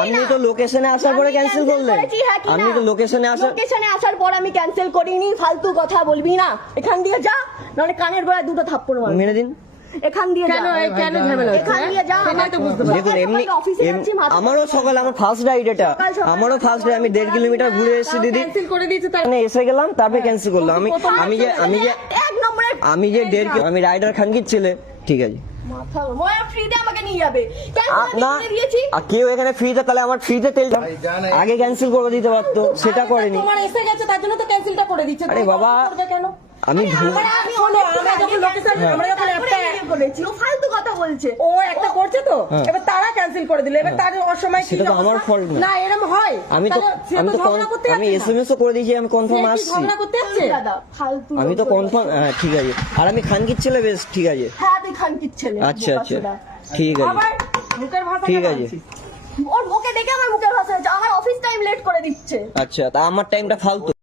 আপনি তো লোকেশনে আসার পরে ক্যান্সেল করলেন। আপনি তো লোকেশনে আসার পর আমি ক্যান্সেল করিনি। ফালতু কথা বলবি না, এখান দিয়ে যা, নাহলে কানের গোড়ায় দুটো থাপ্পড় মারবো। মেরে দিন। এখান দিয়ে যা, কেন ঝামেলা হচ্ছে? এখান দিয়ে যা। দেখুন এমনি আমারও সকালে আমার ফার্স্ট রাইড এটা, আমারও ফার্স্ট রাইড। আমি 1.5 কিলোমিটার ঘুরে এসেছি দিদি, ক্যান্সেল করে দিয়েছে তার মানে এসে গেলাম তারপরে ক্যান্সেল করলাম। এক নম্বরে আমি যে 1.5 আমি রাইডার খানকির ছেলে, ঠিক আছে মাথা মোয়া ফ্রিতে আমাকে নিয়ে যাবে। কেন না আমি দিয়েছি? আর কেউ এখানে ফ্রিতে, তাহলে আমার ফ্রিতে তেল আগে ক্যান্সেল করে দিতে পারতো, সেটা করেনি। তোমার এসে গেছে তার জন্য তো ক্যান্সেলটা করে দিচ্ছে। আরে বাবা, কেন আমি শোনো, আমরা যখন লোকেশন আমরা যখন একটা করেছি, ও ফালতু কথা বলছে। ও একটা করছে তো, এবার তারা ক্যান্সেল করে দিল। এবার তার অসময় কি সেটা তো আমার fault না। না, এরকম হয়। আমি তো আমি এসএমএসও করে দিয়েছি, আমি কনফার্ম আসছি। ঝগড়া করতে যাচ্ছে দাদা ফালতু আমি তো কনফার্ম, হ্যাঁ ঠিক আছে। আর আমি খানকির ছেলে, বেশ ঠিক আছে। হ্যাঁ তুই খানকির ছেলে। আচ্ছা আচ্ছা ঠিক আছে, আবার মুখের ভাষা ঠিক কেন আছে। আনছিস? ওর ওকে দেখে আমার মুখের ভাষা হচ্ছে, আমার অফিস টাইম লেট করে দিচ্ছে। আচ্ছা তা আমার টাইমটা ফালতু।